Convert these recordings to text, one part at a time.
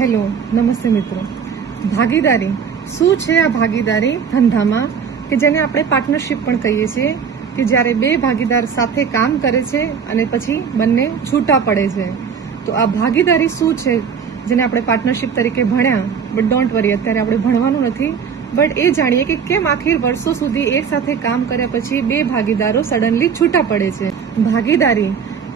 Hello, નમસ્તે મિત્રો. ભાગીદારી શું છે? આ ભાગીદારી ધંધામાં કે જેને આપણે પાર્ટનરશિપ પણ કહીએ છીએ, કે જ્યારે બે ભાગીદાર સાથે કામ કરે છે અને પછી બંને છૂટા પડે છે. તો આ ભાગીદારી શું છે જેને આપણે પાર્ટનરશિપ તરીકે ભણ્યા, બટ ડોન્ટ વરી, અત્યારે આપણે ભણવાનું નથી. બટ એ જાણીએ કે કેમ આખી વર્ષો સુધી એક સાથે કામ કર્યા પછી બે ભાગીદારો સડનલી છૂટા પડે છે. ભાગીદારી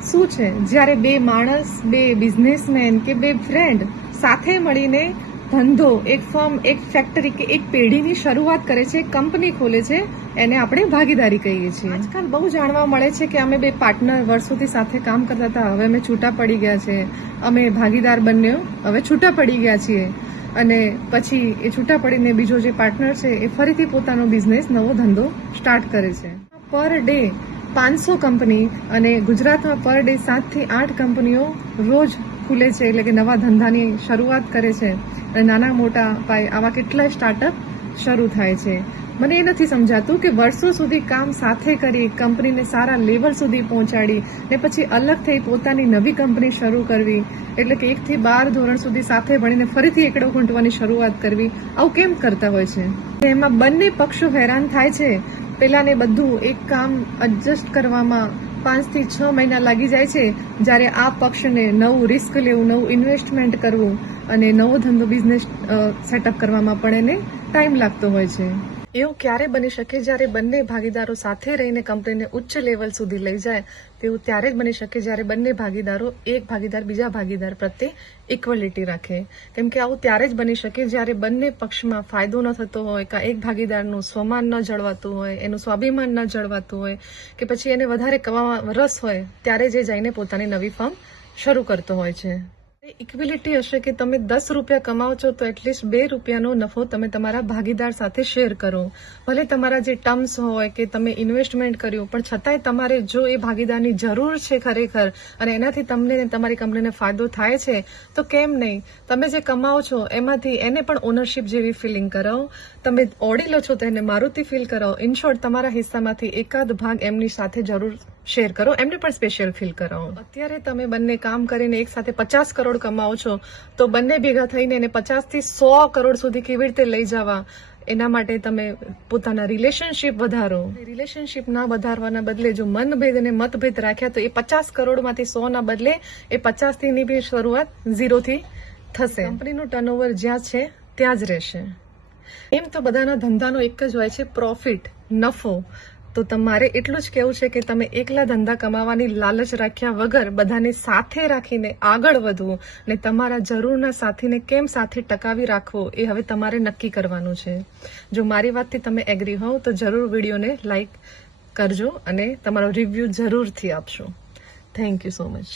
શું છે? જ્યારે બે માણસ, બે બિઝનેસમેન કે બે ફ્રેન્ડ સાથે મળીને ધંધો, એક ફર્મ, એક ફેક્ટરી કે એક પેઢીની શરૂઆત કરે છે, કંપની ખોલે છે, એને આપણે ભાગીદારી કહીએ છીએ. આજકાલ બહુ જાણવા મળે છે કે અમે બે પાર્ટનર વર્ષોથી સાથે કામ કરતા હતા, હવે અમે છૂટા પડી ગયા છે, અમે ભાગીદાર બંને હવે છૂટા પડી ગયા છીએ, અને પછી એ છૂટા પડીને બીજો જે પાર્ટનર છે એ ફરીથી પોતાનો બિઝનેસ, નવો ધંધો સ્ટાર્ટ કરે છે. પર ડે 500 કંપની અને ગુજરાતમાં પર ડે 7 થી 8 કંપનીઓ રોજ ખુલે છે, એટલે કે નવા ધંધાની શરૂઆત કરે છે, અને નાના મોટા પાયે આવા કેટલાય સ્ટાર્ટઅપ શરૂ થાય છે. મને એ નથી સમજાતું કે વર્ષો સુધી કામ સાથે કરી, કંપનીને સારા લેવલ સુધી પહોંચાડી ને પછી અલગ થઈ પોતાની નવી કંપની શરૂ કરવી, એટલે કે 1 થી 12 ધોરણ સુધી સાથે ભણીને ફરીથી એકડો ખૂંટવાની શરૂઆત કરવી, આવું કેમ કરતા હોય છે? એમાં બંને પક્ષો હેરાન થાય છે. પેલાને બધું એક કામ એડજસ્ટ કરવામાં 5 થી 6 મહિના લાગી જાય છે, જ્યારે આ પક્ષને નવું રિસ્ક લેવું, નવું ઇન્વેસ્ટમેન્ટ કરવું અને નવો ધંધો, બિઝનેસ સેટઅપ કરવામાં પણ એને ટાઈમ લાગતો હોય છે. એવું ક્યારે બની શકે? જ્યારે બંને ભાગીદારો સાથે રહીને કંપનીને ઉચ્ચ લેવલ સુધી લઈ જાય. તેવું ત્યારે જ બની શકે જ્યારે બંને ભાગીદારો, એક ભાગીદાર બીજા ભાગીદાર પ્રત્યે ઇક્વલિટી રાખે. કેમ કે આવું ત્યારે જ બની શકે જ્યારે બંને પક્ષમાં ફાયદો ન થતો હોય, કાં એક ભાગીદારનું સ્વમાન ન જળવાતું હોય, એનું સ્વાભિમાન ન જળવાતું હોય, કે પછી એને વધારે કમાવામાં રસ હોય, ત્યારે જે જઈને પોતાની નવી ફર્મ શરૂ કરતો હોય છે. ઇક્વિલિટી હશે કે તમે 10 રૂપિયા કમાવો છો તો એટલીસ્ટ 2 રૂપિયાનો નફો તમે તમારા ભાગીદાર સાથે શેર કરો. ભલે તમારા જે ટર્મ્સ હોય કે તમે ઇન્વેસ્ટમેન્ટ કર્યું, પણ છતાંય તમારે જો એ ભાગીદારની જરૂર છે ખરેખર, અને એનાથી તમને તમારી કંપનીને ફાયદો થાય છે, તો કેમ નહીં? તમે જે કમાવો છો એમાંથી એને પણ ઓનરશિપ જેવી ફિલિંગ કરાવો. તમે ઓડી લો છો તો એને મારુતિ ફીલ કરાવો. ઇન શોર્ટ, તમારા હિસ્સામાંથી એકાદ ભાગ એમની સાથે જરૂર શેર કરો, એમને પણ સ્પેશિયલ ફીલ કરાવો. અત્યારે તમે બંને કામ કરીને એક સાથે 50 કરોડ કમાવો છો, તો બંને ભેગા થઈને એને 50 થી 100 કરોડ સુધી કેવી રીતે લઈ જવા, એના માટે તમે પોતાના રિલેશનશિપ વધારો. રિલેશનશિપ ના વધારવાના બદલે જો મનભેદ અને મતભેદ રાખ્યા, તો એ 50 કરોડમાંથી 100 ના બદલે એ 50 થી ની બી શરૂઆત 0 થી થશે. કંપનીનું ટર્નઓવર જ્યાં છે ત્યાં જ રહેશે. એમ તો બધાના ધંધાનો એક જ હોય છે, પ્રોફિટ, નફો. તો તમારે એટલું જ કહેવું છે કે તમે એકલા ધંધા કમાવાની લાલચ રાખ્યા વગર બધાને સાથે રાખીને આગળ વધવું, અને તમારા જરૂરના સાથીને કેમ સાથે ટકાવી રાખવો એ હવે તમારે નક્કી કરવાનું છે. જો મારી વાતથી તમે એગ્રી હોવ તો જરૂર વિડીયોને લાઈક કરજો અને તમારો રિવ્યૂ જરૂરથી આપશો. Thank you so much.